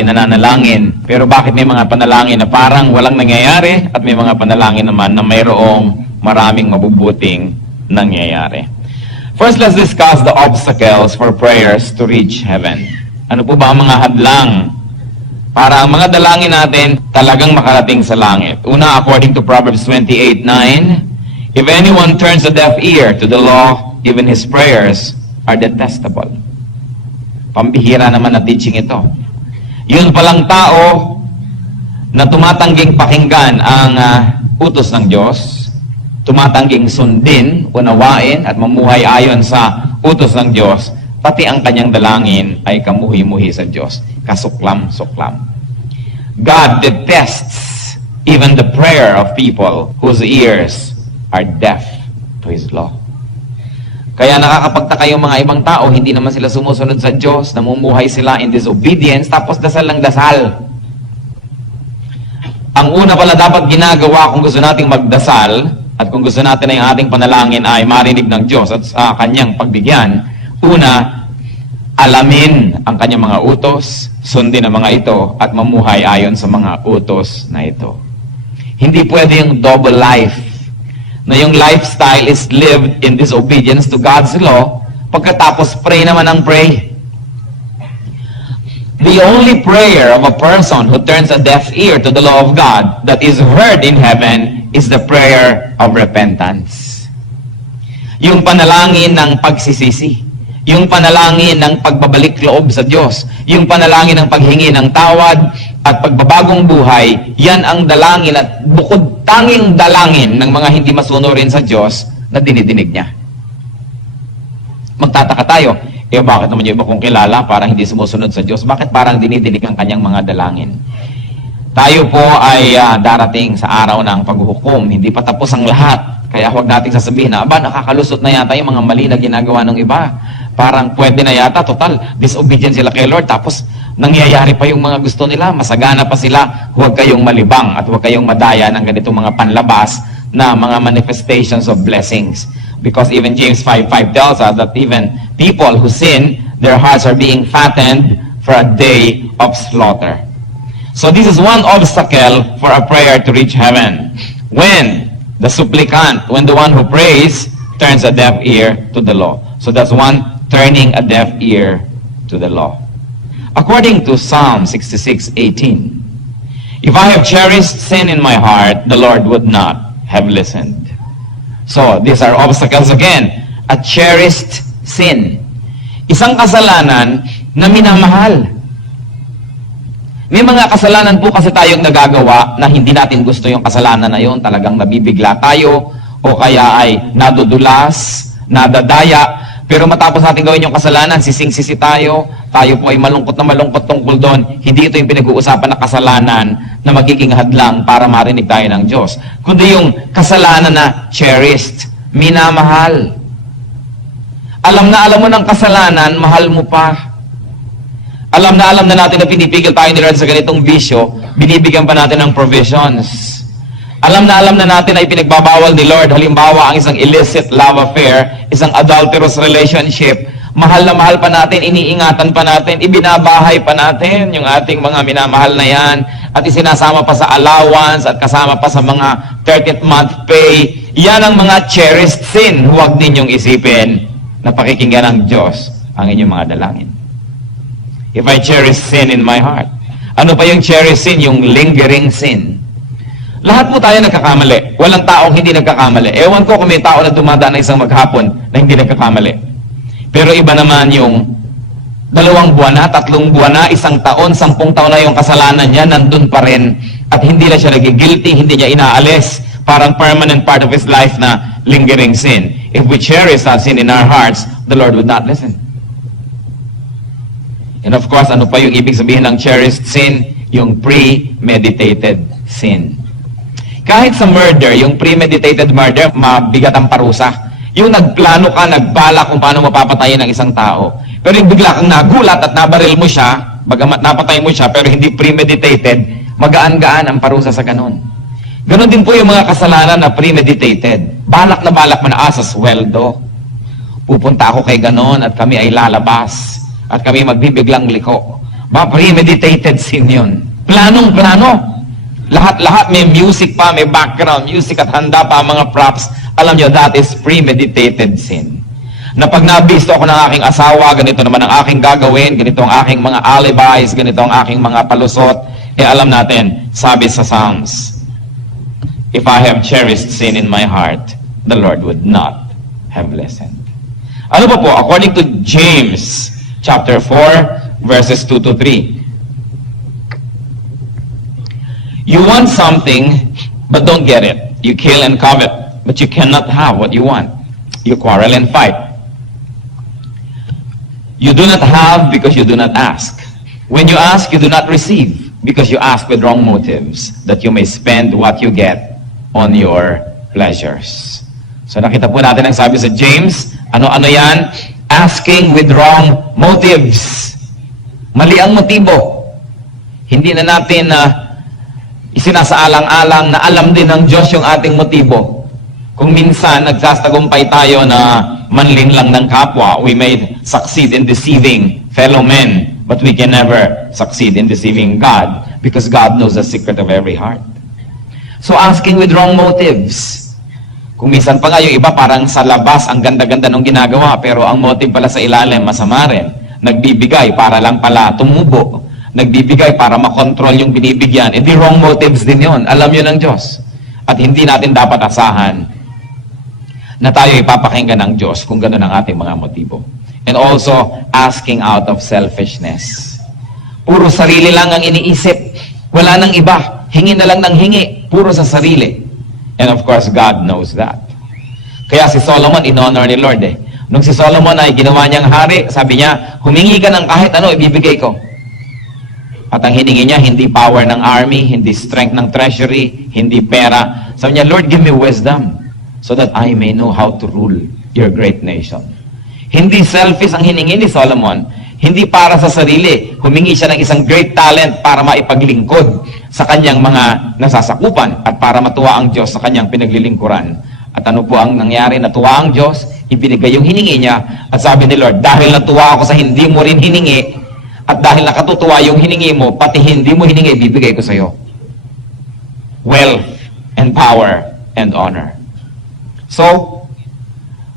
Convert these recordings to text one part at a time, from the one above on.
ay nananalangin. Pero bakit may mga panalangin na parang walang nangyayari at may mga panalangin naman na mayroong maraming mabubuting nangyayari? First, let's discuss the obstacles for prayers to reach heaven. Ano po ba ang mga hadlang para ang mga dalangin natin talagang makarating sa langit? Una, according to Proverbs 28:9, if anyone turns a deaf ear to the law, even his prayers are detestable. Pambihira naman na teaching ito. Yun palang tao na tumatangging pakinggan ang utos ng Diyos, tumatangging sundin, unawain, at mamuhay ayon sa utos ng Diyos, pati ang kanyang dalangin ay kamuhi-muhi sa Diyos. Kasuklam-suklam. God detests even the prayer of people whose ears are deaf to His law. Kaya nakakapagtaka yung mga ibang tao, hindi naman sila sumusunod sa Diyos, namumuhay sila in disobedience, tapos dasal lang dasal. Ang una pala dapat ginagawa kung gusto nating magdasal, at kung gusto natin na yung ating panalangin ay marinig ng Diyos at sa kanyang pagbigyan, una, alamin ang kanyang mga utos, sundin ang mga ito, at mamuhay ayon sa mga utos na ito. Hindi pwede yung double life, na yung lifestyle is lived in disobedience to God's law, pagkatapos pray naman ang pray. The only prayer of a person who turns a deaf ear to the law of God that is heard in heaven is the prayer of repentance. Yung panalangin ng pagsisisi, yung panalangin ng pagbabalik loob sa Diyos, yung panalangin ng paghingi ng tawad at pagbabagong buhay, yan ang dalangin at bukod tanging dalangin ng mga hindi masunurin sa Diyos na dinidinig niya. Magtataka tayo, bakit naman yung iba kong kilala parang hindi sumusunod sa Diyos? Bakit parang dinidinig ang kanyang mga dalangin? Tayo po ay darating sa araw ng paghuhukom. Hindi pa tapos ang lahat. Kaya huwag nating sasabihin na, nakakalusot na yata yung mga mali na ginagawa ng iba. Parang pwede na yata, total, disobedient sila kay Lord. Tapos nangyayari pa yung mga gusto nila, masagana pa sila. Huwag kayong malibang at huwag kayong madaya ng ganitong mga panlabas na mga manifestations of blessings. Because even James 5:5 tells us that even people who sin, their hearts are being fattened for a day of slaughter. So this is one obstacle for a prayer to reach heaven. When the supplicant, when the one who prays, turns a deaf ear to the law. So that's one, turning a deaf ear to the law. According to Psalm 66:18, if I have cherished sin in my heart, the Lord would not have listened. So these are obstacles again. A cherished sin. Isang kasalanan na minamahal. May mga kasalanan po kasi tayong nagagawa na hindi natin gusto yung kasalanan na yun. Talagang nabibigla tayo o kaya ay nadudulas, nadadaya. Pero matapos natin gawin yung kasalanan, sising-sisi tayo. Tayo po ay malungkot na malungkot tungkol doon. Hindi ito yung pinag-uusapan na kasalanan na magiging hadlang para marinig tayo ng Diyos. Kundi yung kasalanan na cherished, minamahal. Alam mo ng kasalanan, mahal mo pa. Alam na natin na pinipigil tayo ni Lord sa ganitong bisyo, binibigyan pa natin ng provisions. Alam na natin ay pinagbabawal ni Lord, halimbawa ang isang illicit love affair, isang adulterous relationship, mahal na mahal pa natin, iniingatan pa natin, ibinabahay pa natin yung ating mga minamahal na yan, at isinasama pa sa allowance at kasama pa sa mga 30th month pay. Yan ang mga cherished sin. Huwag ninyong isipin na pakikinggan ng Diyos ang inyong mga dalangin. If I cherish sin in my heart. Ano pa yung cherished sin? Yung lingering sin. Lahat po tayo nagkakamali. Walang taong hindi nagkakamali. Ewan ko kung may tao na dumadaan na isang maghapon na hindi nagkakamali. Pero iba naman yung 2 buwan na, 3 buwan na, 1 taon, 10 taon na yung kasalanan niya, nandun pa rin. At hindi na siya nagigilty, hindi niya inaalis. Parang permanent part of his life na lingering sin. If we cherish that sin in our hearts, the Lord would not listen. And of course, ano pa yung ibig sabihin ng cherished sin? Yung premeditated sin. Kahit sa murder, yung premeditated murder, mabigat ang parusa. Yung nagplano ka, nagbala kung paano mapapatayin ng isang tao. Pero yung bigla kang nagulat at nabaril mo siya, bagamat napatay mo siya, pero hindi premeditated, magaan-gaan ang parusa sa ganun. Ganon din po yung mga kasalanan na premeditated. Balak na balak man sa sweldo. Pupunta ako kay ganon at kami ay lalabas. At kami magbibiglang liko. Premeditated sin yun. Planong-plano. Lahat-lahat may music pa, may background music at handa pa ang mga props. Alam nyo, that is premeditated sin. Na pag nabisto ako ng aking asawa, ganito naman ang aking gagawin, ganito ang aking mga alibis, ganito ang aking mga palusot, alam natin, sabi sa Psalms, if I have cherished sin in my heart, the Lord would not have listened. Ano pa po? According to James chapter 4, verses 2 to 3. You want something, but don't get it. You kill and covet, but you cannot have what you want. You quarrel and fight. You do not have because you do not ask. When you ask, you do not receive because you ask with wrong motives, that you may spend what you get on your pleasures. So nakita po natin ang sabi sa James, ano-ano yan? Asking with wrong motives. Mali ang motibo. Hindi na natin isinasaalang-alang na alam din ng Diyos yung ating motibo. Kung minsan nagsasagumpay tayo na manlin lang ng kapwa, we may succeed in deceiving fellow men, but we can never succeed in deceiving God because God knows the secret of every heart. So asking with wrong motives. Kung minsan pa nga yung iba parang sa labas ang ganda-ganda ng ginagawa pero ang motive pala sa ilalim masama rin. Nagbibigay para lang pala tumubo. Nagbibigay para makontrol yung binibigyan. Di wrong motives din yon. Alam yun ng Diyos. At hindi natin dapat asahan na tayo ipapakinggan ng Diyos kung gano'n ang ating mga motibo. And also, asking out of selfishness. Puro sarili lang ang iniisip. Wala nang iba. Hingi na lang ng hingi. Puro sa sarili. And of course, God knows that. Kaya si Solomon, in-honor ni Lord eh. Nung si Solomon ay ginawa niyang hari, sabi niya, humingi ka ng kahit ano, ibibigay ko. At ang hiningi niya, hindi power ng army, hindi strength ng treasury, hindi pera. Sabi niya, Lord, give me wisdom so that I may know how to rule your great nation. Hindi selfish ang hiningi ni Solomon. Hindi para sa sarili. Humingi siya ng isang great talent para maipaglingkod sa kanyang mga nasasakupan at para matuwa ang Diyos sa kanyang pinaglilingkuran. At ano po ang nangyari? Natuwa ang Diyos, ibinigay yung hiningi niya at sabi ni Lord, dahil natuwa ako sa hindi mo rin hiningi, at dahil nakatutuwa yung hiningi mo, pati hindi mo hiningi, bibigay ko sa iyo. Wealth and power and honor. So,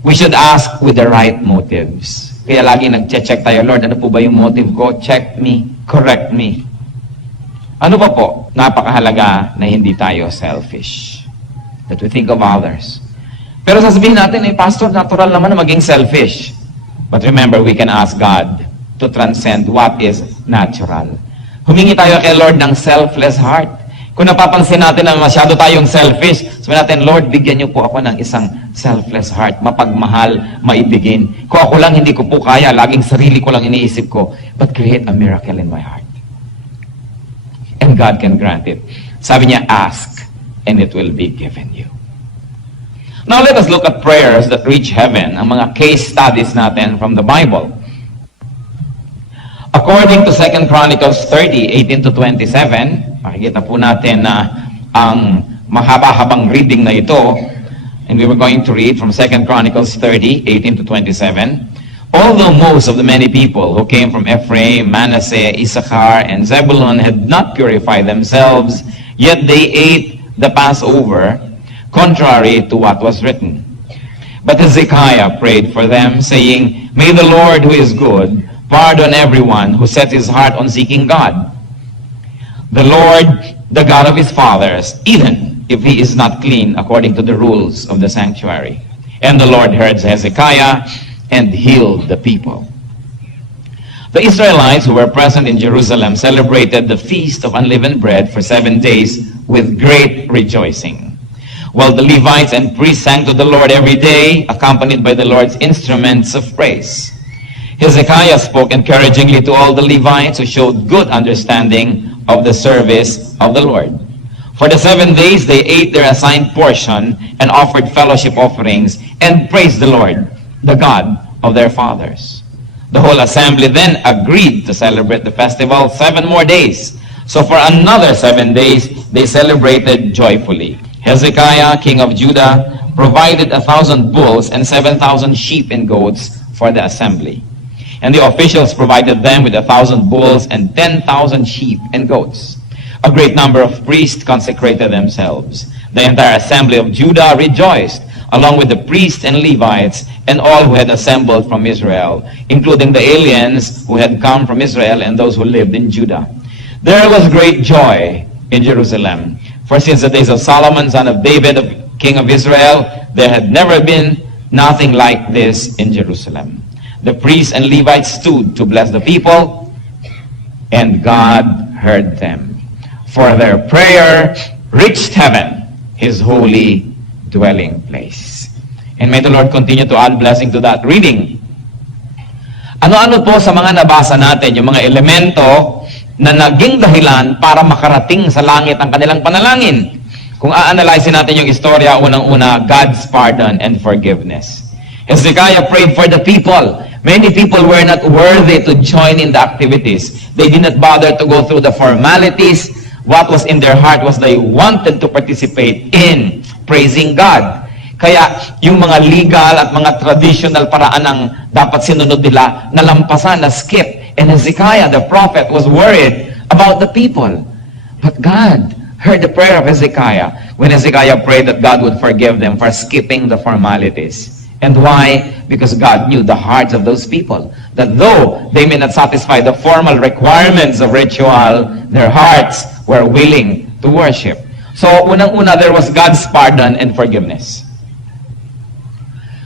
we should ask with the right motives. Kaya lagi nag-check tayo, Lord, ano po ba yung motive ko? Check me, correct me. Ano pa po? Napakahalaga na hindi tayo selfish. That we think of others. Pero sasabihin natin, Pastor, natural naman na maging selfish. But remember, we can ask God to transcend what is natural. Humingi tayo kay Lord ng selfless heart. Kung napapansin natin na masyado tayong selfish, sabihin natin, Lord, bigyan niyo po ako ng isang selfless heart, mapagmahal, maibigin. Kung ako lang, hindi ko po kaya, laging sarili ko lang iniisip ko, but create a miracle in my heart. And God can grant it. Sabi niya, ask, and it will be given you. Now let us look at prayers that reach heaven, ang mga case studies natin from the Bible. According to 2 Chronicles 30, 18 to 27, makikita po natin na ang mahaba-habang reading na ito, and we were going to read from 2 Chronicles 30, 18 to 27. Although most of the many people who came from Ephraim, Manasseh, Issachar, and Zebulun had not purified themselves, yet they ate the Passover, contrary to what was written. But Hezekiah prayed for them, saying, May the Lord, who is good, pardon everyone who sets his heart on seeking God. The Lord, the God of his fathers, even if he is not clean according to the rules of the sanctuary. And the Lord heard Hezekiah and healed the people. The Israelites who were present in Jerusalem celebrated the Feast of Unleavened Bread for 7 days with great rejoicing. While the Levites and priests sang to the Lord every day, accompanied by the Lord's instruments of praise. Hezekiah spoke encouragingly to all the Levites who showed good understanding of the service of the Lord. For the 7 days they ate their assigned portion and offered fellowship offerings and praised the Lord, the God of their fathers. The whole assembly then agreed to celebrate the festival 7 more days. So for another 7 days they celebrated joyfully. Hezekiah, king of Judah, provided 1,000 bulls and 7,000 sheep and goats for the assembly. And the officials provided them with 1,000 bulls and 10,000 sheep and goats. A great number of priests consecrated themselves. The entire assembly of Judah rejoiced, along with the priests and Levites and all who had assembled from Israel, including the aliens who had come from Israel and those who lived in Judah. There was great joy in Jerusalem, for since the days of Solomon, son of David, king of Israel, there had never been nothing like this in Jerusalem. The priests and Levites stood to bless the people, and God heard them. For their prayer reached heaven, his holy dwelling place. And may the Lord continue to add blessing to that reading. Ano-ano po sa mga nabasa natin, yung mga elemento na naging dahilan para makarating sa langit ang kanilang panalangin? Kung a-analyze natin yung istorya, unang-una, God's pardon and forgiveness. Hezekiah prayed for the people. Many people were not worthy to join in the activities. They did not bother to go through the formalities. What was in their heart was they wanted to participate in praising God. Kaya yung mga legal at mga traditional paraan ng dapat sinunod nila, nalampasan, na skip. And Hezekiah, the prophet, was worried about the people. But God heard the prayer of Hezekiah when Hezekiah prayed that God would forgive them for skipping the formalities. And why? Because God knew the hearts of those people. That though they may not satisfy the formal requirements of ritual, their hearts were willing to worship. So, unang-una, there was God's pardon and forgiveness.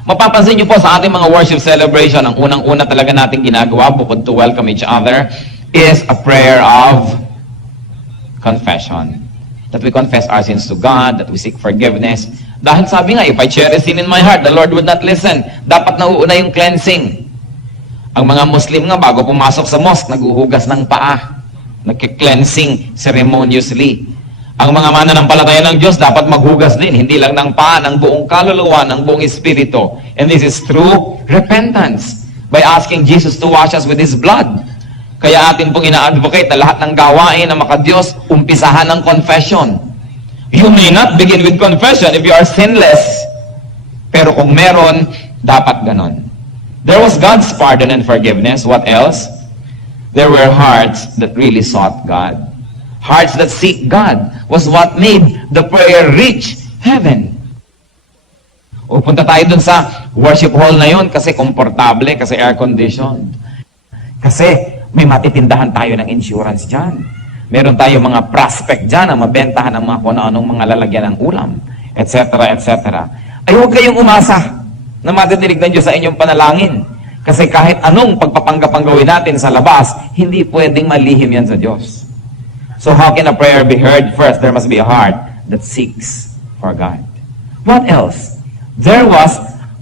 Mapapansin niyo po sa ating mga worship celebration, ang unang-una talaga nating ginagawa, bukod to welcome each other, is a prayer of confession. That we confess our sins to God, that we seek forgiveness. Dahil sabi nga, if I cherish sin in my heart, the Lord would not listen. Dapat nauuna yung cleansing. Ang mga Muslim nga, bago pumasok sa mosque, naguhugas ng paa. Nagki-cleansing ceremoniously. Ang mga mananampalataya ng Diyos dapat maghugas din, hindi lang ng paa, ng buong kaluluwa, ng buong espiritu. And this is through repentance, by asking Jesus to wash us with His blood. Kaya atin pong ina-advocate na lahat ng gawain na maka-Diyos, umpisahan ng confession. You may not begin with confession if you are sinless. Pero kung meron, dapat ganon. There was God's pardon and forgiveness. What else? There were hearts that really sought God. Hearts that seek God was what made the prayer reach heaven. O punta tayo dun sa worship hall na yun kasi komportable, kasi air-conditioned. Kasi may matitindahan tayo ng insurance dyan. Meron tayo mga prospect dyan na mabentahan ng mga kung anong mga lalagyan ng ulam, etc., etc. Ay huwag kayong umasa na matidinig ng Diyos sa inyong panalangin. Kasi kahit anong pagpapanggapang gawin natin sa labas, hindi pwedeng malihim yan sa Diyos. So how can a prayer be heard? First, there must be a heart that seeks for God. What else? There was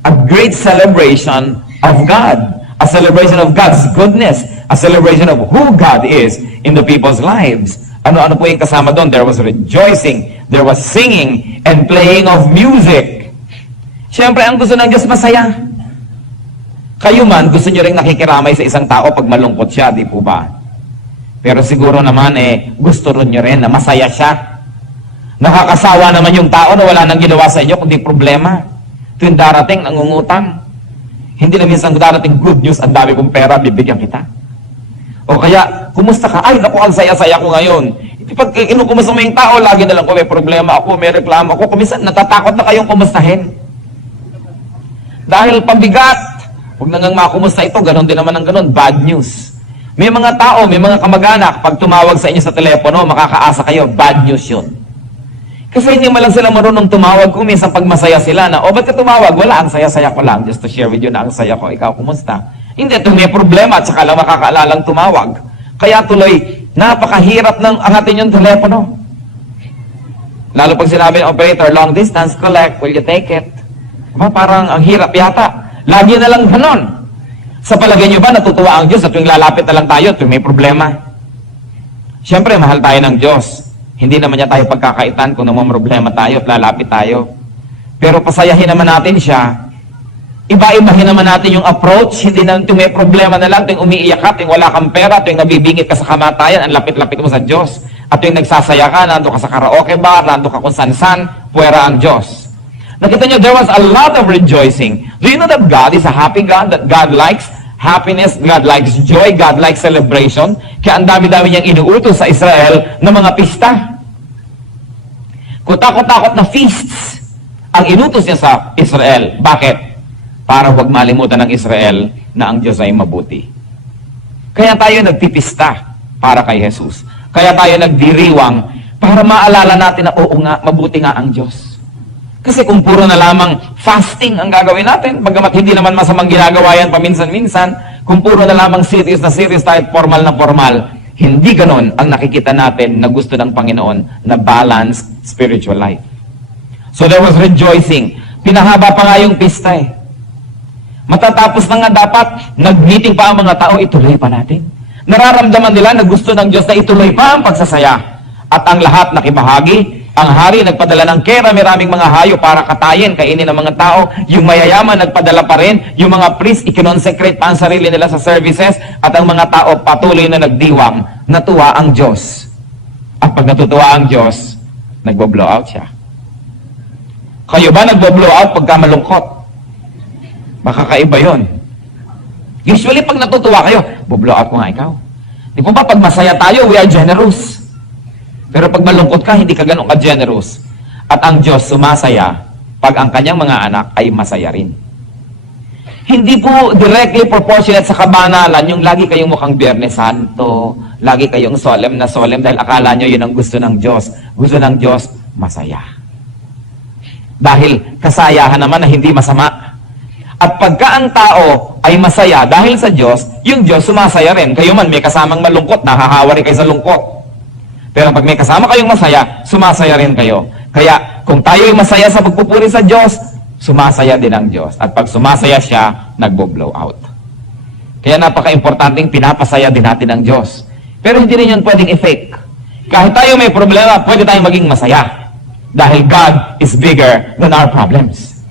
a great celebration of God. A celebration of God's goodness. A celebration of who God is in the people's lives. Ano-ano po yung kasama doon? There was rejoicing, there was singing, and playing of music. Siyempre, ang gusto ng Diyos masaya. Kayo man, gusto nyo rin nakikiramay sa isang tao pag malungkot siya, di po ba? Pero siguro naman, gusto rin nyo rin na masaya siya. Nakakasawa naman yung tao na wala nang ginawa sa inyo, kundi problema. Tuwing darating, nangungutang. Hindi na minsan darating good news, ang dami kong pera, bibigyan kita. O kaya, kumusta ka? Ay, naku, ang saya-saya ko ngayon. Pag inukumusta mo yung tao, lagi na lang ko, may problema ako, may reklamo ako. Kuminsan, natatakot na kayong kumustahin. Dahil pabigat. Huwag na ngang makumusta ito, ganon din naman ang ganon, bad news. May mga tao, may mga kamag-anak, pag tumawag sa inyo sa telepono, makakaasa kayo, bad news yun. Kasi hindi man lang sila marunong tumawag kung minsan pag masaya sila na, ba't ka tumawag? Wala, ang saya-saya ko lang. Just to share with you na ang saya ko. Ikaw, kumusta? Hindi, ito may problema at saka lang makakaalalang tumawag. Kaya tuloy, napakahirap ng angatin yung telepono. Lalo pag sinabi ng operator, long distance, collect, will you take it? Parang ang hirap yata. Lagi na lang ganon. Sa palagay nyo ba, natutuwa ang Diyos at tuwing lalapit na lang tayo, tuwing may problema? Siyempre, mahal tayo ng Diyos. Hindi naman niya tayo pagkakaitan kung naman problema tayo at lalapit tayo. Pero pasayahin naman natin siya. Iba-ibahin naman natin yung approach. Hindi na tuwing may problema na lang, tuwing umiiyak ka, tuwing wala kang pera, tuwing nabibingit ka sa kamatayan, ang lapit-lapit mo sa Diyos. At tuwing nagsasaya ka, nandun ka sa karaoke bar, nandun ka kung san-san, puwera ang Diyos. Nakita nyo, there was a lot of rejoicing. Do you know that God is a happy God? That God likes happiness, God likes joy, God likes celebration. Kaya ang dami-dami niyang inuutos sa Israel ng mga pista. Kutakot-takot na feasts ang inutos niya sa Israel. Bakit? Para huwag malimutan ng Israel na ang Diyos ay mabuti. Kaya tayo nagpipista para kay Jesus. Kaya tayo nagdiriwang para maalala natin na oo nga, mabuti nga ang Diyos. Kasi kung puro na lamang fasting ang gagawin natin, bagamat hindi naman masamang ginagawa yan paminsan-minsan, kung puro na lamang serious tayo, formal na formal, hindi ganon ang nakikita natin na gusto ng Panginoon na balanced spiritual life. So there was rejoicing. Pinahaba pa nga yung pista eh. Matatapos na nga dapat, nag-meeting pa ang mga tao, ituloy pa natin. Nararamdaman nila na gusto ng Diyos na ituloy pa ang pagsasaya. At ang lahat nakibahagi. Ang hari nagpadala ng maraming mga hayo para katayin, kainin ng mga tao. Yung mayayaman nagpadala pa rin. Yung mga priest, ikinonsecrate pa ang sarili nila sa services. At ang mga tao patuloy na nagdiwang. Natuwa ang Diyos. At pag natutuwa ang Diyos, nagbo-blow out siya. Kayo ba nagbo-blow out pagka malungkot? Baka kaiba yun. Usually pag natutuwa kayo, bo-blow out ko nga ikaw. Di po ba pag masaya tayo, we are generous. Pero pag malungkot ka, hindi ka ganun ka-generous. At ang Diyos sumasaya pag ang kanyang mga anak ay masaya rin. Hindi po directly proportionate sa kabanalan yung lagi kayong mukhang Biyernes Santo, lagi kayong solemn na solemn dahil akala nyo yun ang gusto ng Diyos. Gusto ng Diyos, masaya. Dahil kasayahan naman na hindi masama. At pagka ang tao ay masaya dahil sa Diyos, yung Diyos sumasaya rin. Kayo man may kasamang malungkot, nahahawa rin kayo sa lungkot. Pero pag may kasama kayong masaya, sumasaya rin kayo. Kaya kung tayo ay masaya sa pagpupuri sa Diyos, sumasaya din ang Diyos. At pag sumasaya siya, nagbo-blow out. Kaya napaka-importanting pinapasaya din natin ang Diyos. Pero hindi rin yan pwedeng i-fake. Kahit tayo may problema, pwede tayong maging masaya. Dahil God is bigger than our problems.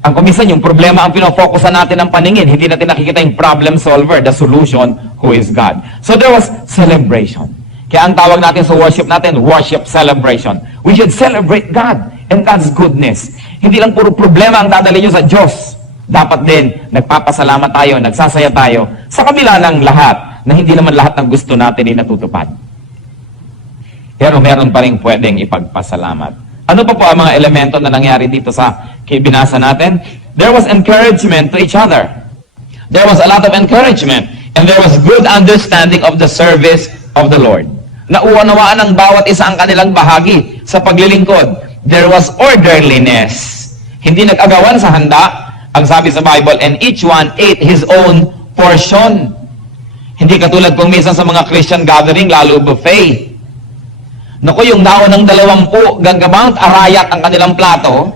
Ang kumisan yung problema ang pinofokusan natin ng paningin. Hindi natin nakikita yung problem solver, the solution, who is God. So there was celebration. Kaya ang tawag natin sa worship natin, worship celebration. We should celebrate God and God's goodness. Hindi lang puro problema ang dadalhin nyo sa Diyos. Dapat din, nagpapasalamat tayo, nagsasaya tayo, sa kabila ng lahat, na hindi naman lahat ng gusto natin ay natutupad. Pero meron pa rin pwedeng ipagpasalamat. Ano pa po ang mga elemento na nangyari dito sa binasa natin? There was encouragement to each other. There was a lot of encouragement. And there was good understanding of the service of the Lord. Nauunawaan ng bawat isa ang kanilang bahagi sa paglilingkod. There was orderliness. Hindi nag-agawan sa handa. Ang sabi sa Bible, and each one ate his own portion. Hindi katulad kung minsan sa mga Christian gathering, lalo buffet. Naku, yung daon ng 20, gagabang arayat ang kanilang plato.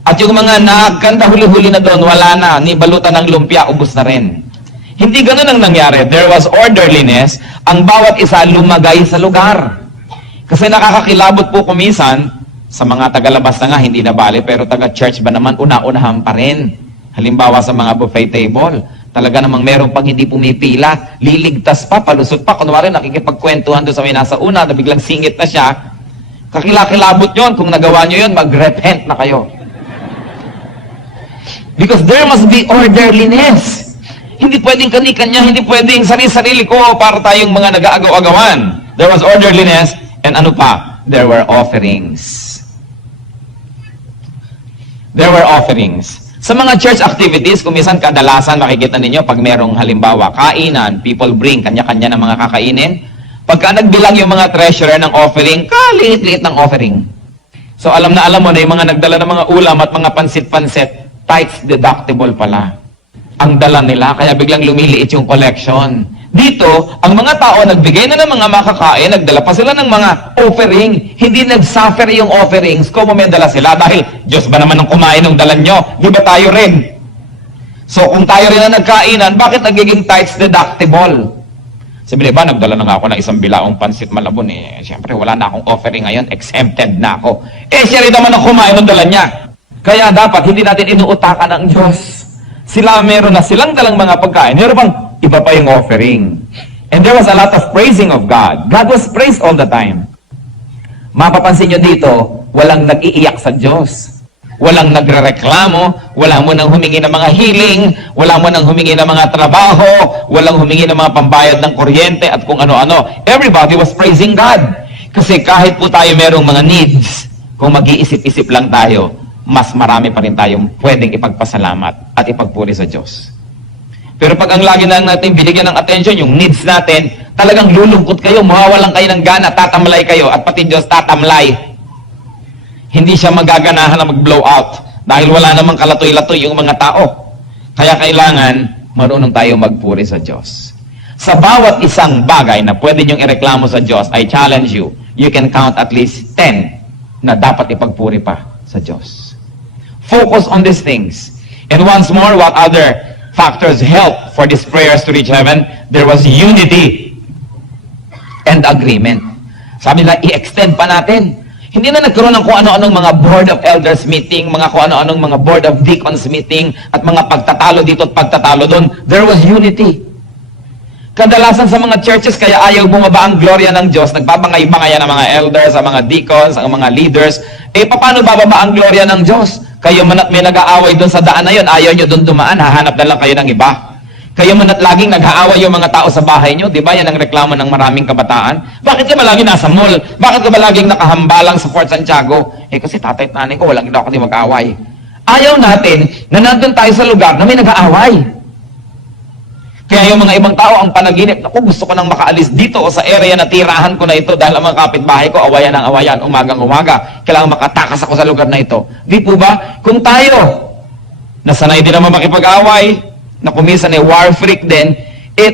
At yung mga nagkanda huli-huli na doon, wala na, ni balutan ng lumpia, ubos na rin. Hindi ganun ang nangyari. There was orderliness. Ang bawat isa lumagay sa lugar. Kasi nakakakilabot po kumisan, sa mga tagalabas na nga, hindi na bale, pero taga-church ba naman, una-unahan pa rin. Halimbawa sa mga buffet table, talaga namang meron pang hindi pumipila, liligtas pa, palusot pa, kunwari nakikipagkwentuhan doon sa may nasa una, na biglang singit na siya, kakilakilabot yon. Kung nagawa nyo yon, mag-repent na kayo. Because there must be orderliness. Hindi pwedeng kanya, hindi pwedeng sarili-sarili ko para tayong mga nag-aagaw-agawan. There was orderliness, and ano pa? There were offerings. There were offerings. Sa mga church activities, kung minsan kadalasan makikita ninyo, pag merong halimbawa, kainan, people bring kanya-kanya ng mga kakainin. Pagka nagbilang yung mga treasurer ng offering, kaliit-liit ng offering. So alam na alam mo na yung mga nagdala ng mga ulam at mga pansit-pansit, tax deductible pala ang dala nila, kaya biglang lumiliit yung collection. Dito, ang mga tao nagbigay na ng mga makakain, nagdala pa sila ng mga offering. Hindi nag-suffer yung offerings kung may dala sila dahil Diyos ba naman ang kumain ng dala nyo? Di ba tayo rin? So kung tayo rin ang nagkainan, bakit nagiging tax deductible? Sabi ba, nagdala na nga ako ng isang bilaong pansit malabon eh. Siyempre, wala na akong offering ngayon, exempted na ako. Eh, siya rin naman ang kumain ng dala niya. Kaya dapat, hindi natin inuutakan ang Diyos. Sila meron na silang dalang mga pagkain. Meron bang iba pa yung offering. And there was a lot of praising of God. God was praised all the time. Mapapansin nyo dito, walang nag-iiyak sa Diyos. Walang nagrereklamo, wala mo nang humingi ng mga healing, wala mo nang humingi ng mga trabaho, walang humingi ng mga pambayad ng kuryente at kung ano-ano. Everybody was praising God. Kasi kahit po tayo merong mga needs, kung mag-iisip-isip lang tayo, mas marami pa rin tayong pwedeng ipagpasalamat at ipagpuri sa Diyos. Pero pag ang lagi lang natin binigyan ng attention, yung needs natin, talagang lulungkot kayo, mawawalan kayo ng gana, tatamlay kayo, at pati Diyos tatamlay. Hindi siya magaganahan na mag-blow out dahil wala namang kalatoy-latoy yung mga tao. Kaya kailangan marunong tayo magpuri sa Diyos. Sa bawat isang bagay na pwede niyong ireklamo sa Diyos, I challenge you, you can count at least 10 na dapat ipagpuri pa sa Diyos. Focus on these things. And once more, what other factors help for these prayers to reach heaven? There was unity and agreement. Sabi nila, i-extend pa natin. Hindi na nagkaroon ng kung ano-anong mga board of elders meeting, mga kung ano-anong mga board of deacons meeting, at mga pagtatalo dito at pagtatalo doon. There was unity. Kadalasan sa mga churches, kaya ayaw bumaba ang gloria ng Diyos, nagbabangay-bangayan ng mga elders, ang mga deacons, ang mga leaders. Paano bababa ang gloria ng Diyos? Kayo man at may nag-aaway doon sa daan na yun, ayaw nyo doon dumaan, hahanap na lang kayo ng iba. Kayo man at laging nag-aaway yung mga tao sa bahay nyo, di ba? Yan ang reklamo ng maraming kabataan. Bakit ka ba laging nasa mall? Bakit ka ba laging nakahambalang sa Fort Santiago? Kasi tatay at nanay ko, walang daw kasi mag-aaway. Ayaw natin na nandun tayo sa lugar na may nag-aaway. Kaya yung mga ibang tao, ang panaginip, naku, gusto ko nang makaalis dito o sa area na tirahan ko na ito dahil ang mga kapitbahay ko, awayan ng awayan, umagang-umaga. Kailangan makatakas ako sa lugar na ito. Di po ba? Kung tayo, nasanay din naman makipag-away, na kuminsan war freak din,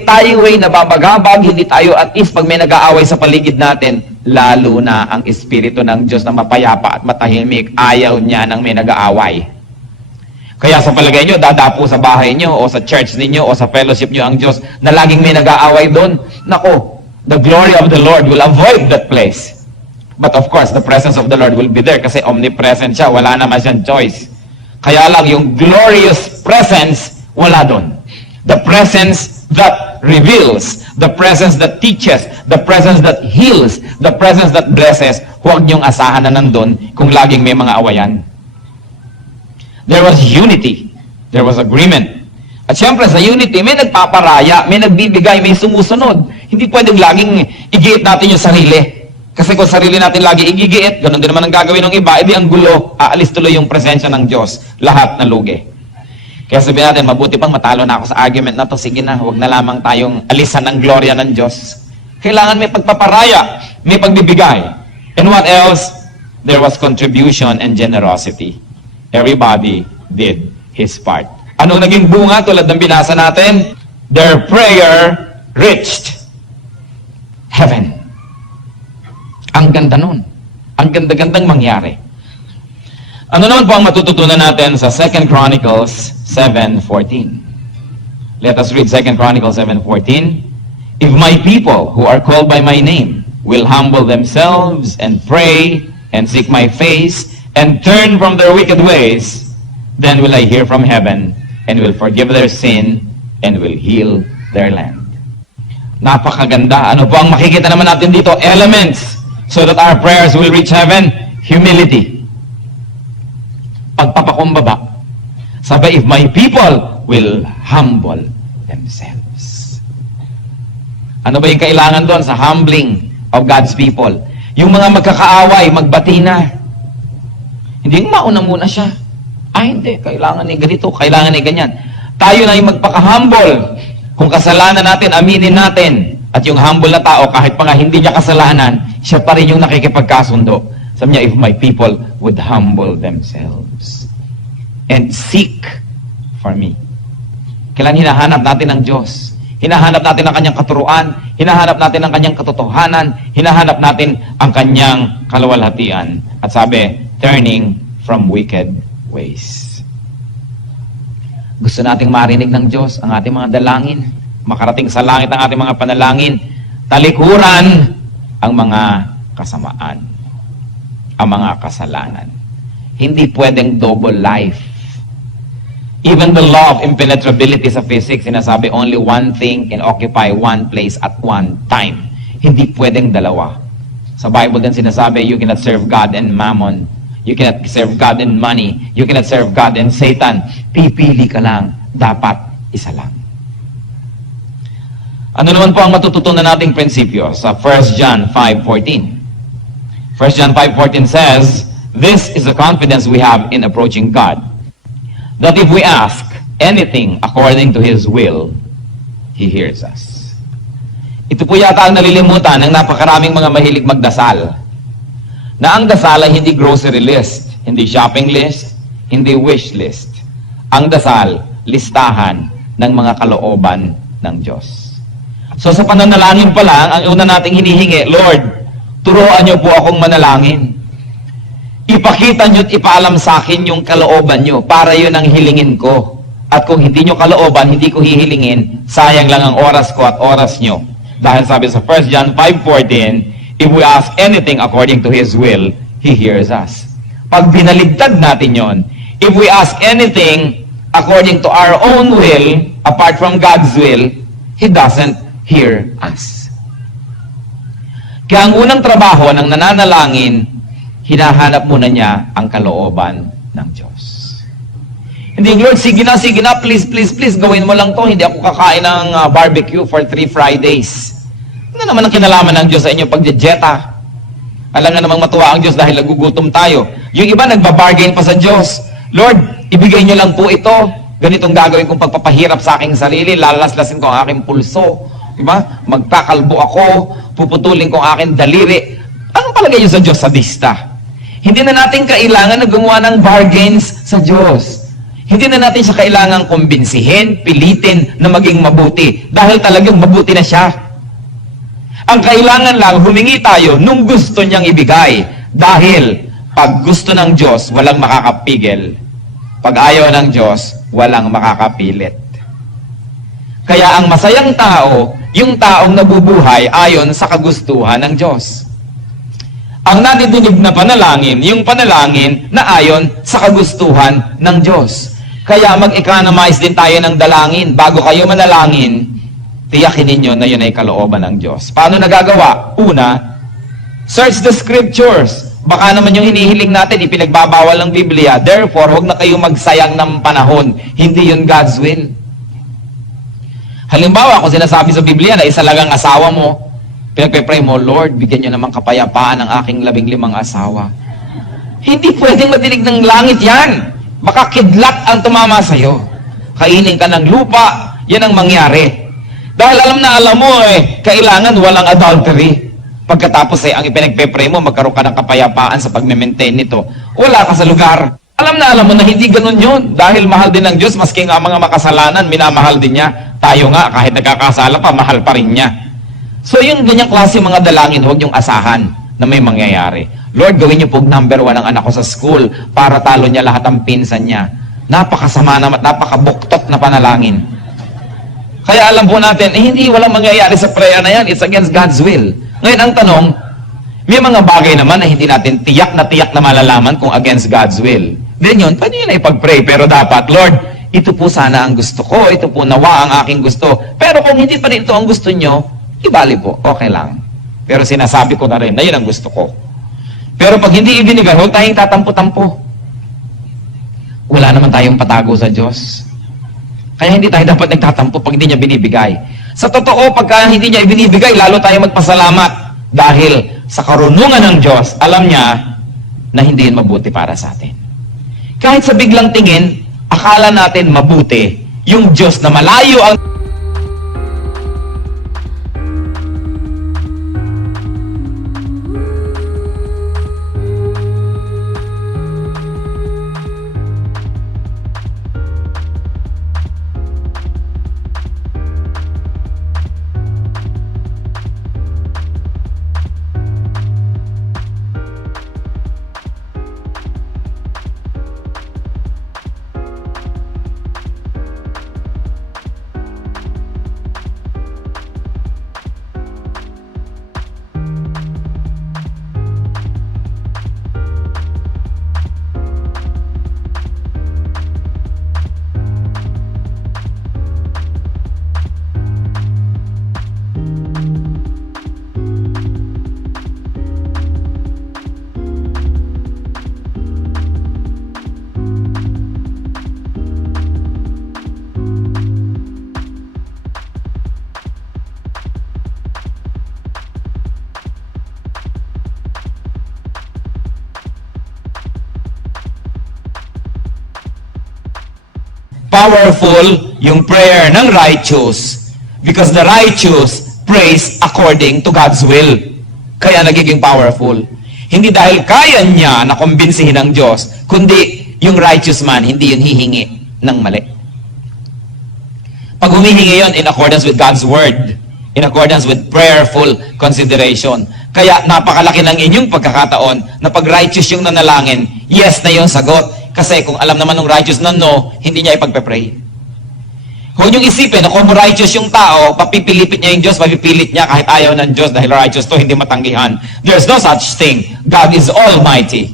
tayo ay nababagabag, hindi tayo at least pag may nag-aaway sa paligid natin, lalo na ang Espiritu ng Diyos na mapayapa at matahimik, ayaw niya nang may nag-aaway. Kaya sa palagay nyo, dadapo sa bahay nyo, o sa church ninyo, o sa fellowship nyo ang Diyos, na laging may nag-aaway doon. Nako, the glory of the Lord will avoid that place. But of course, the presence of the Lord will be there kasi omnipresent siya, wala naman siyang choice. Kaya lang, yung glorious presence, wala doon. The presence that reveals, the presence that teaches, the presence that heals, the presence that blesses, huwag niyong asahan na nandun kung laging may mga awayan. There was unity. There was agreement. At syempre sa unity, may nagpaparaya, may nagbibigay, may sumusunod. Hindi pwedeng laging igiit natin yung sarili. Kasi kung sarili natin lagi igigiit, ganun din naman ang gagawin ng iba, edi ang gulo, aalis tuloy yung presensya ng Diyos. Lahat na lugi. Kaya sabihin natin, mabuti pang matalo na ako sa argument na to. Sige na, huwag na lamang tayong alisan ng gloria ng Diyos. Kailangan may pagpaparaya, may pagbibigay. And what else? There was contribution and generosity. Everybody did his part. Ano naging bunga tulad ng binasa natin? Their prayer reached heaven. Ang ganda nun. Ang ganda-gandang mangyari. Ano naman po ang matututunan natin sa 2 Chronicles 7:14? Let us read 2 Chronicles 7:14. If my people who are called by my name will humble themselves and pray and seek my face and turn from their wicked ways, then will I hear from heaven and will forgive their sin and will heal their land. Napakaganda. Ano po ang makikita naman natin dito? Elements so that our prayers will reach heaven. Humility. Pagpapakumbaba. Sabi, if my people will humble themselves. Ano ba yung kailangan doon sa humbling of God's people? Yung mga magkakaaway, magbati na. Hindi yung mauna muna siya. Hindi. Kailangan ni ganito, kailangan ni ganyan. Tayo na yung magpaka-humble. Kung kasalanan natin, aminin natin. At yung humble na tao, kahit pa nga hindi niya kasalanan, siya pa rin yung nakikipagkasundo. Sabi niya, if my people would humble themselves and seek for me. Kailan hinahanap natin ang Diyos? Hinahanap natin ang kanyang katuruan, hinahanap natin ang kanyang katotohanan, hinahanap natin ang kanyang kaluwalhatian. At sabi, turning from wicked ways. Gusto nating marinig ng Diyos ang ating mga dalangin, makarating sa langit ang ating mga panalangin, talikuran ang mga kasamaan, ang mga kasalanan. Hindi pwedeng double life. Even the law of impenetrability sa physics, sinasabi only one thing can occupy one place at one time. Hindi pwedeng dalawa. Sa Bible din sinasabi, you cannot serve God and mammon. You cannot serve God and money. You cannot serve God and Satan. Pipili ka lang. Dapat isa lang. Ano naman po ang matututunan nating prinsipyo sa 1 John 5:14? 1 John 5:14 says, "This is the confidence we have in approaching God, that if we ask anything according to His will, He hears us." Ito po yata ang nalilimutan ng napakaraming mga mahilig magdasal. Na ang dasal ay hindi grocery list, hindi shopping list, hindi wish list. Ang dasal, listahan ng mga kalooban ng Diyos. So sa pananalangin pa lang, ang una nating hinihingi, Lord, turuan niyo po akong manalangin. Ipakita niyo at ipaalam sa akin yung kalooban niyo para yun ang hilingin ko. At kung hindi niyo kalooban, hindi ko hihilingin, sayang lang ang oras ko at oras niyo. Dahil sabi sa 1 John 5:14, if we ask anything according to His will, He hears us. Pag binaligtad natin yon, if we ask anything according to our own will, apart from God's will, He doesn't hear us. Kaya ang unang trabaho ng nananalangin, hinahanap muna niya ang kalooban ng Diyos. Hindi, Lord, sige na, please, gawin mo lang to. Hindi ako kakain ng barbecue for 3 Fridays. Ano naman ang kinalaman ng Diyos sa inyo pag-jeta? Alam na namang matuwa ang Diyos dahil nagugutom tayo. Yung iba nagbabargain pa sa Diyos. Lord, ibigay niyo lang po ito. Ganitong gagawin kong pagpapahirap sa aking sarili. Lalaslasin ko ang aking pulso. Diba? Magkakalbo ako. Puputulin ko ang aking daliri. Anong palagay niyo sa Diyos? Sadista. Hindi na natin kailangan na gumawa ng bargains sa Diyos. Hindi na natin siya kailangang kumbinsihin, pilitin na maging mabuti. Dahil talagang mabuti na siya. Ang kailangan lang, humingi tayo nung gusto niyang ibigay. Dahil pag gusto ng Diyos, walang makakapigil. Pag ayaw ng Diyos, walang makakapilit. Kaya ang masayang tao, yung taong nabubuhay ayon sa kagustuhan ng Diyos. Ang nadidinig na panalangin, yung panalangin na ayon sa kagustuhan ng Diyos. Kaya mag-economize din tayo ng dalangin. Bago kayo manalangin, tiyakin ninyo na yun ay kalooban ng Diyos. Paano nagagawa? Una, search the scriptures. Baka naman yung hinihiling natin, ipinagbabawal ng Biblia. Therefore, huwag na kayong magsayang ng panahon. Hindi yun God's will. Halimbawa, kung sinasabi sa Biblia na isa lang ang asawa mo, pinagpe-pray mo, Lord, bigyan niyo naman kapayapaan ang aking 15 asawa. Hindi pwedeng madinig ng langit yan. Baka kidlat ang tumama sa'yo. Kainin ka ng lupa, yan ang mangyari. Dahil alam mo kailangan walang adultery. Pagkatapos ang ipinagpe-pray mo, magkaroon ka ng kapayapaan sa pag-maintain nito. Wala ka sa lugar. Alam mo na hindi ganun yun. Dahil mahal din ng Diyos, maski nga mga makasalanan, minamahal din niya. Tayo nga, kahit nagkakasala pa, mahal pa rin niya. So yung ganyang klase mga dalangin, huwag niyong asahan na may mangyayari. Lord, gawin niyo po number 1 ang anak ko sa school para talo niya lahat ang pinsan niya. Napakasama naman, napakabuktot na panalangin. Kaya alam po natin, hindi walang mangyayari sa prayer na yan. It's against God's will. Ngayon, ang tanong, may mga bagay naman na hindi natin tiyak na malalaman kung against God's will. Then yun, pwede yun na ipag-pray. Pero dapat, Lord, ito po sana ang gusto ko. Ito po nawa ang aking gusto. Pero kung hindi pa rin ito ang gusto nyo, ibali po, okay lang. Pero sinasabi ko na rin na yun ang gusto ko. Pero pag hindi ibinigay, huwag tayong tatampo-tampo. Wala naman tayong patago sa Diyos. Kaya hindi tayo dapat nagtatampo pag hindi niya binibigay. Sa totoo, pagka hindi niya ibinibigay, lalo tayo magpasalamat. Dahil sa karunungan ng Diyos, alam niya na hindi yun mabuti para sa atin. Kahit sa biglang tingin, akala natin mabuti, yung Diyos na malayo ang Powerful yung prayer ng righteous because the righteous prays according to God's will. Kaya nagiging powerful. Hindi dahil kaya niya na kumbinsihin ng Diyos, kundi yung righteous man, hindi yun hihingi ng mali. Pag humihingi yun in accordance with God's word, in accordance with prayerful consideration. Kaya napakalaki ng inyong pagkakataon na pag righteous yung nanalangin, yes na yung sagot. Kasi kung alam naman ng righteous na no, hindi niya ipagpe-pray. Huwag niyong isipin na kung righteous yung tao, papipilipit niya yung Diyos, papipilit niya kahit ayaw ng Diyos dahil righteous to, hindi matanggihan. There's no such thing. God is almighty.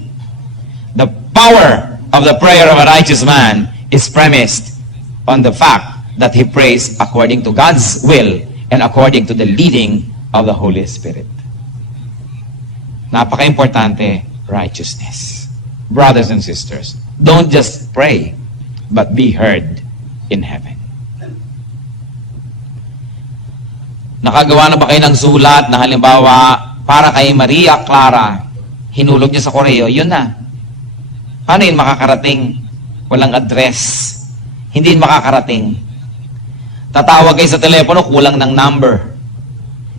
The power of the prayer of a righteous man is premised on the fact that he prays according to God's will and according to the leading of the Holy Spirit. Napaka-importante, righteousness. Brothers and sisters, don't just pray, but be heard in heaven. Nakagawa na ba kayo ng sulat na halimbawa, para kay Maria Clara, hinulog niya sa koreo, yun na. Paano yun makakarating? Walang address. Hindi yun makakarating. Tatawag kayo sa telepono, kulang ng number.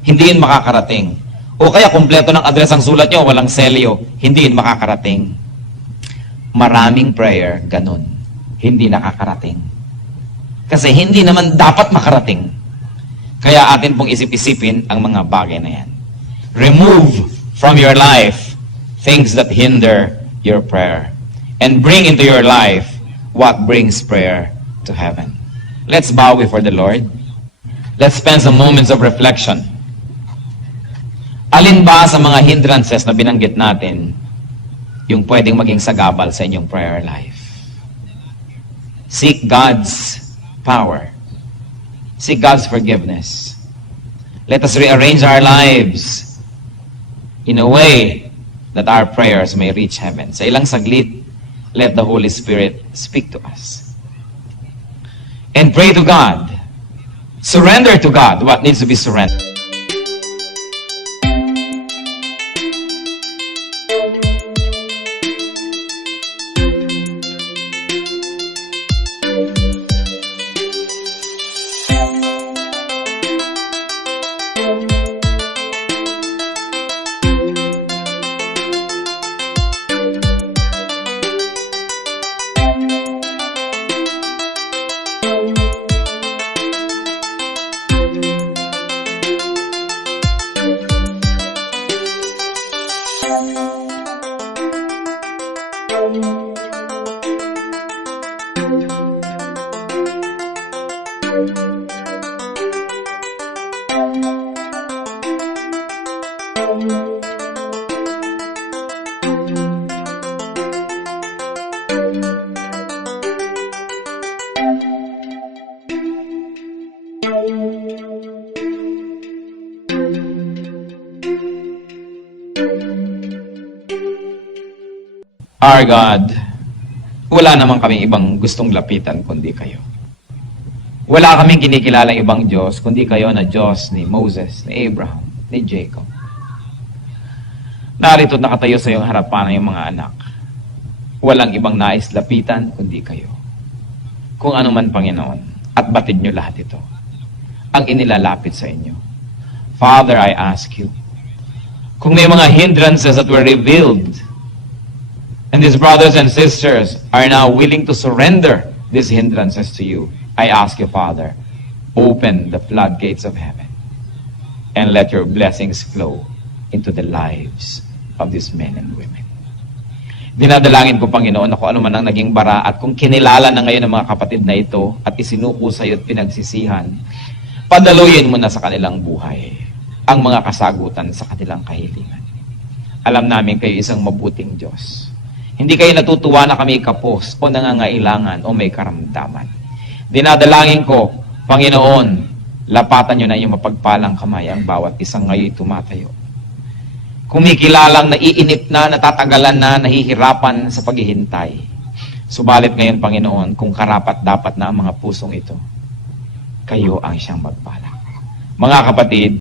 Hindi yun makakarating. O kaya kumpleto ng address ang sulat nyo, walang selyo. Hindi yun makakarating. Maraming prayer, ganun. Hindi nakakarating. Kasi hindi naman dapat makarating. Kaya atin pong isip-isipin ang mga bagay na yan. Remove from your life things that hinder your prayer. And bring into your life what brings prayer to heaven. Let's bow before the Lord. Let's spend some moments of reflection. Alin ba sa mga hindrances na binanggit natin yung pwedeng maging sagabal sa inyong prayer life? Seek God's power. Seek God's forgiveness. Let us rearrange our lives in a way that our prayers may reach heaven. Sa ilang saglit, let the Holy Spirit speak to us. And pray to God. Surrender to God what needs to be surrendered. Our God, wala naman kaming ibang gustong lapitan kundi kayo. Wala kaming kinikilalang ibang Diyos kundi kayo na Diyos ni Moses, ni Abraham, ni Jacob. Narito nakatayo sa iyong harapan ng mga anak. Walang ibang nais lapitan kundi kayo. Kung ano man, Panginoon, at batid nyo lahat ito ang inilalapit sa inyo. Father, I ask you, kung may mga hindrances that were revealed, and these brothers and sisters are now willing to surrender these hindrances to you, I ask you, Father, open the floodgates of heaven and let your blessings flow into the lives of these men and women. Dinadalangin ko, Panginoon, na kung ano man ang naging bara at kung kinilala na ngayon ng mga kapatid na ito at isinuko sa iyo at pinagsisihan, padaluyin mo na sa kanilang buhay ang mga kasagutan sa kanilang kahilingan. Alam namin kayo isang mabuting Diyos. Hindi kayo natutuwa na kami kapos o nangangailangan o may karamdaman. Dinadalangin ko, Panginoon, lapatan nyo na yung mapagpalang kamay ang bawat isang ngayon tumatayo. Kumikilalang naiinip na, natatagalan na, nahihirapan sa paghihintay. Subalit ngayon, Panginoon, kung karapat dapat na ang mga pusong ito, kayo ang siyang magpala. Mga kapatid,